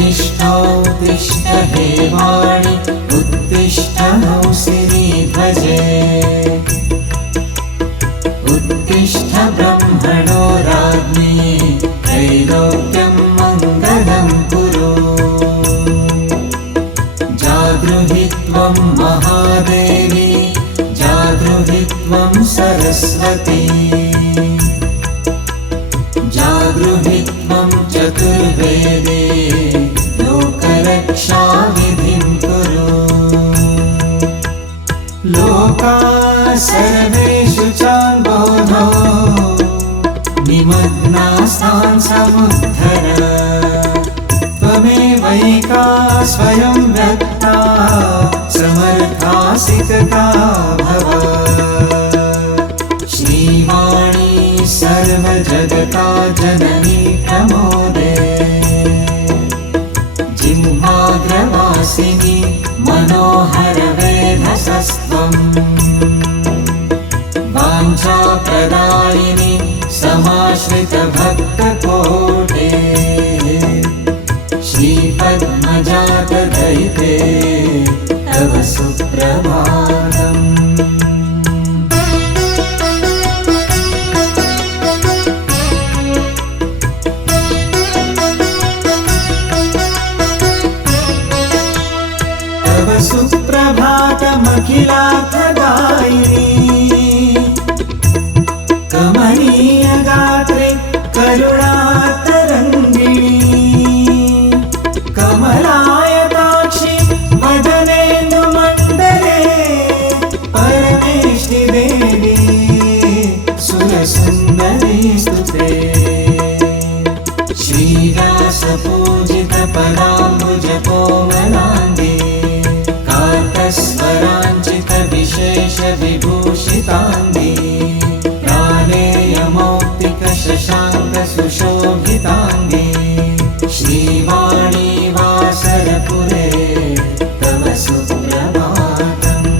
उत्तिष्ठ हे वाणि उत्तिष्ठ नौसिनी ध्वजे उत्तिष्ठ ब्रह्मणो राज्ञी त्रैलोक्यं मङ्गलं कुरु जागृहि त्वं महादेवी जागृहि त्वं सरस्वती जागृहि त्वं चतुर्वेदे लोकरक्षाविधिं कुरु लोकाः सर्वेषु चान्बोधो निमग्नास्तान् समुद्धर त्वमेवैका स्वयं व्यक्ता समर्थासिकता भव श्रीवाणी सर्वजगता जननी प्रमोदे जिह्वाग्रवासिनी मनोहर वेधसस्त्वम् वाञ्छाप्रदायिनी समाश्रित भक्तकोटे श्रीपद्मजात दयिते तव सुप्रभातम् सुप्रभातमखिलार्थदायिनी कमनीयगात्रे करुणातरङ्गिणी कमलायताक्षि वदनेन्दुमण्डले परमेष्टि देवी सुरसुन्दरी स्तुते श्रीव्यासपूजित पदाम्बुजकोमलाङ्गे स्वराञ्चित विशेष विभूषिताङ्गी प्राणेयमौक्तिक शशाङ्क सुशोभिताङ्गी श्रीवाणी वासरपुरे तव सुप्रभातम्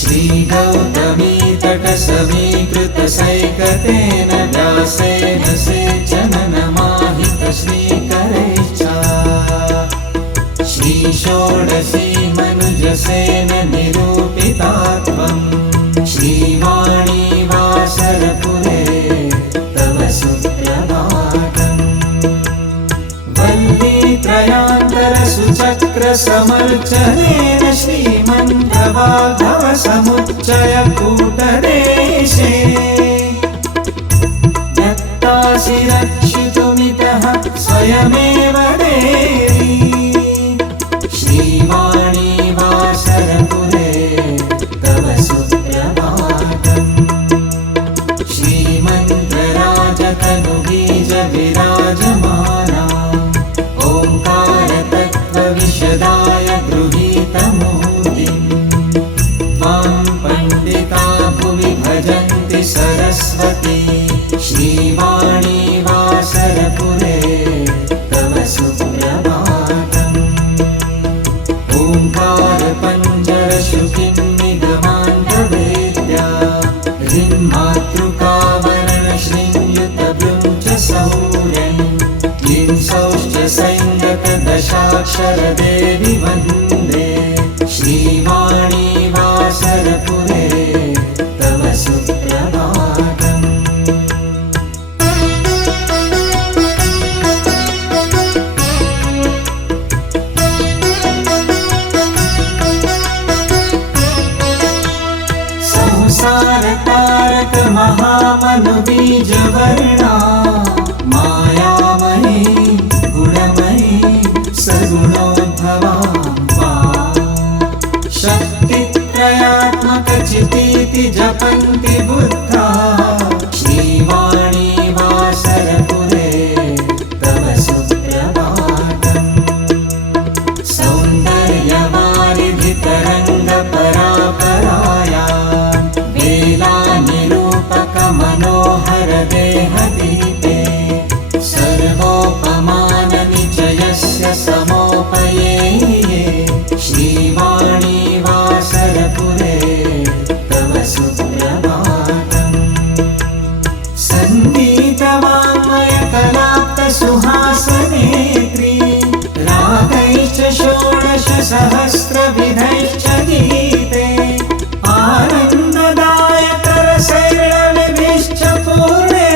श्रीगौतमी तटसमीकृत सैकतेन व्यासेन सेचननमाहित श्रीकरेच्छा श्रीषोडशी मनुजसेन निरूपिता त्वं श्रीवाणी वासरपुरे तव सुप्रभातम् वल्लीत्रयान्तरसुचक्रसमर्चनेन श्रीमन्त्रवाधव समुच्चयकूटदेशे दत्तासि रक्षितुमितः स्वयमेव देवी श्रीवाणी वासरपुरे तव सुप्रभातम् श्रीमन्त्रराजतनुभीज विराजमाना ओङ्कारतत्त्वविशदाय गृहीतमूर्तिम् त्वां पण्डिता भुवि भजन्ति सरस्वती श्रीवाणी वासरपुरे तव सुप्रभातम् ओंकार पंजर श्रुतिं निगमान्तवेद्या ह्रीन्मातृकावरण श्रीयुतभ्युञ्च सौर्यं क्लीं सौश्च सैङ्गत दशाक्षर देवी वन्दे श्रीवाणी वासरपुरे तव सुप्रभातम् तारक महामनुबीजवर्णा मायामयी गुणमयी सगुणोद्भवा शक्तित्रयात्मक चितीति जपन्ति बुद्धा श्रीवाणी वासरपुरे तव सुप्रभातम् सौन्दर्यवारिधि तरङ्ग परापराया वेला निरूपक मनोहर देह सहस्रविधैश्च गीते आनन्ददायकरसैर्णविभिश्च पूर्णे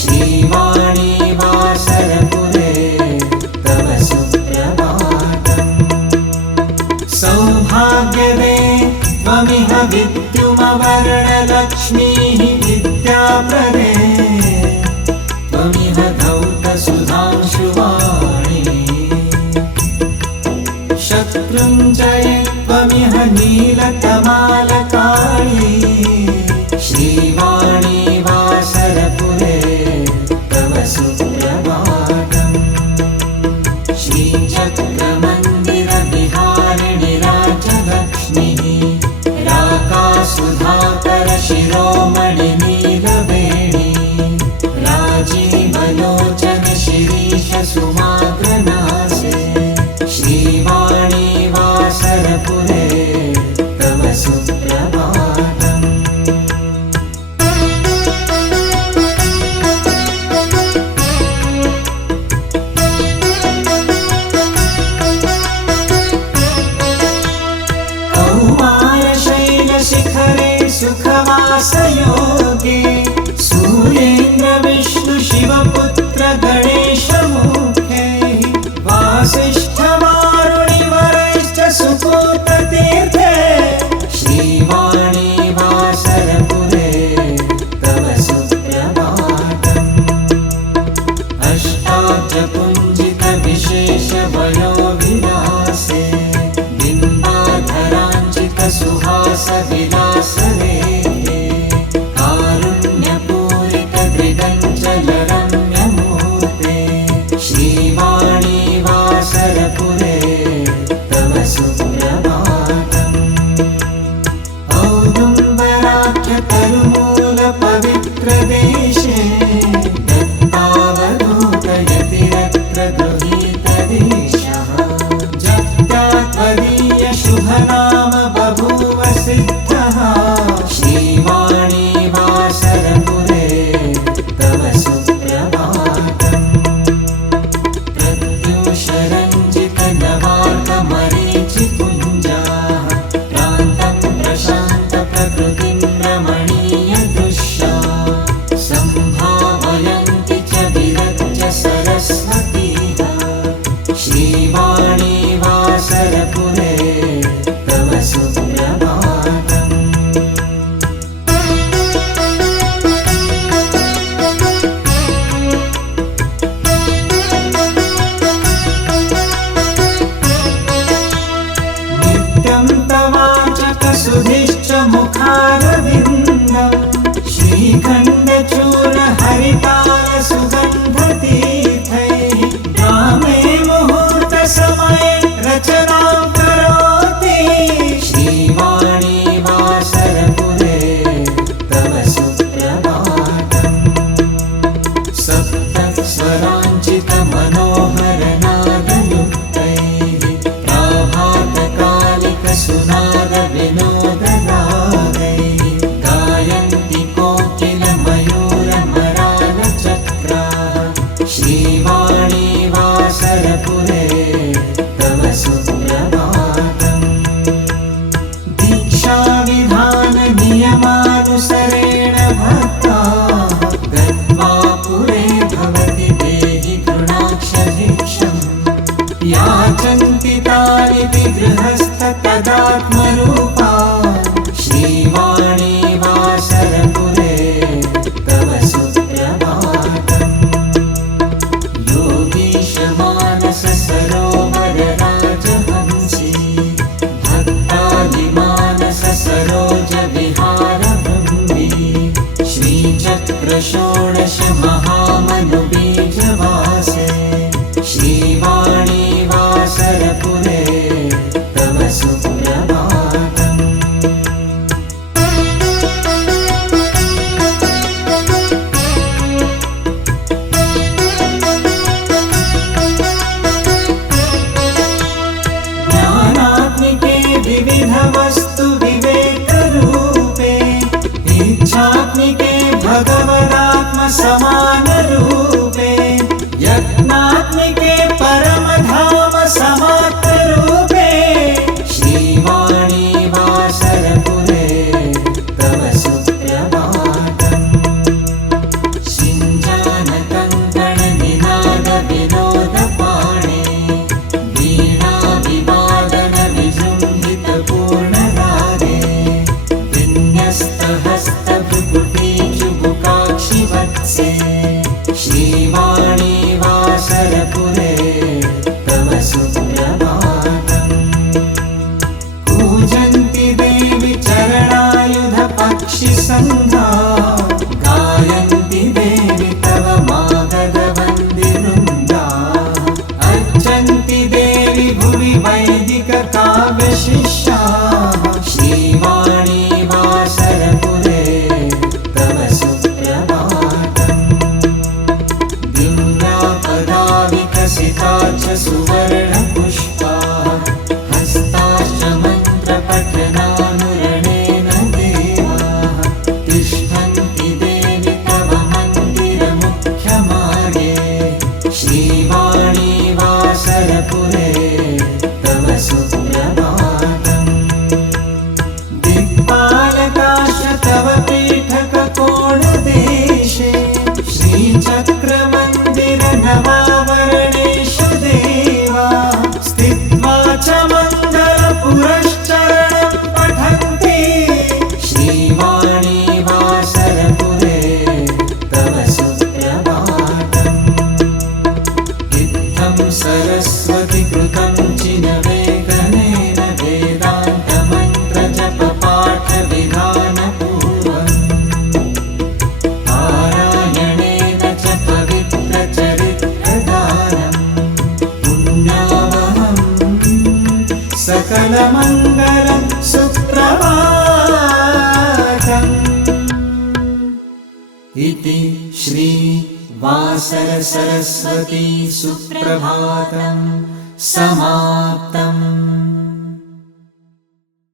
श्रीवाणी वासरपुरे तव सुप्रभातम् सौभाग्यदे त्वमिह विद्युमवर्णलक्ष्मीः विद्याप्रदे त्वमिह धौतसुधांशुवाणी शत्रुञ्जये त्वमिह नीलकमालकाळी श्रीवाणी वासरपुरे तव सुप्रभातम् श्रीचक्रमन्दिरविहारिणि राजलक्ष्मीः राकासुधाकर शिरोमणि नीलवेणी राजीवलोचन शिरीष सुमाग्रनासे श्रीवाणी वासरपुरे तव सुप्रभातम् कौमारशैलशिखरे सुखवासयोगे सूर्येन्द्र विष्णु शिवपुत्र गणेशमुखे वासिष्ठवारुणिवरैश्च सुपूततीर्थे श्रीवाणी वासरपुरे तव सुप्रभातम् अष्टाब्जपुञ्जितविशेषवयोविलासे बिम्बाधराञ्चितसुहासविलासरेखे कारुण्यपूरितदृगञ्जलरम्यमूर्ते श्रीवाणी वासरपुरे तव सुप्रभातम् औदुम्बराख्यतरुमूलपवित्रदेशे दत्तावधूतयतिरत्र गृहीतदेशः जप्त्या त्वदीयशुभनाम बभूव सिद्धः श्रीवाणी वासरपुरे तव सुप्रभातम् प्रत्युषरञ्जितनवार्कमरीचिपुञ्जाः प्रान्तं प्रशान्तप्रकृतिं रमणीयदृश्या सम्भावयन्ति च विरच्य सरस्वतीः श्रीवाणी वासरपुरे तव सुप्रभातम् नित्यं तवाचकसुधिश्च मुखारविन्दम् श्रीखण्डचूर्णहरितालसुगन्धतीर्थैः ग्रामे मुहूर्तसमये रचनां करोति श्रीवाणी वासरपुरे तव सुप्रभातम् सप्तस्वराञ्चितमनोहरनादयुक्तैः प्राभातकालिकसुनादविनोदरागैः गायन्ति कोकिलमयूरमरालचक्राः श्रीवाणी वासरपुरे तव सुप्रभातम् दीक्षाविधाननियमानुसरेण भक्ताः गत्वा पुरे भवति देहि गृणाक्षभिक्षम् याचन्ति तानिति गृहस्थतदात्मरूपा श्रीवाणी वासरपुरे तव सुप्रभातम् योगीशमानससरोवरराजहंसी भक्तादिमानससरोजविहारभृङ्गी श्रीचक्रषोडशमहामनुबीजवासे श्रीवाणी वासरपुरे तव सुप्रभातम् सरस्वती कृतं चिनवेगनेन वेदान्तमन्त्रजपपाठविधानपूर्वम् पारायणेन च पवित्रचरित्रदानं पुण्यावहम् सकलमङ्गलं सुप्रभातम् इति श्री वासर सरस्वती सुप्रभातं समाप्तम्।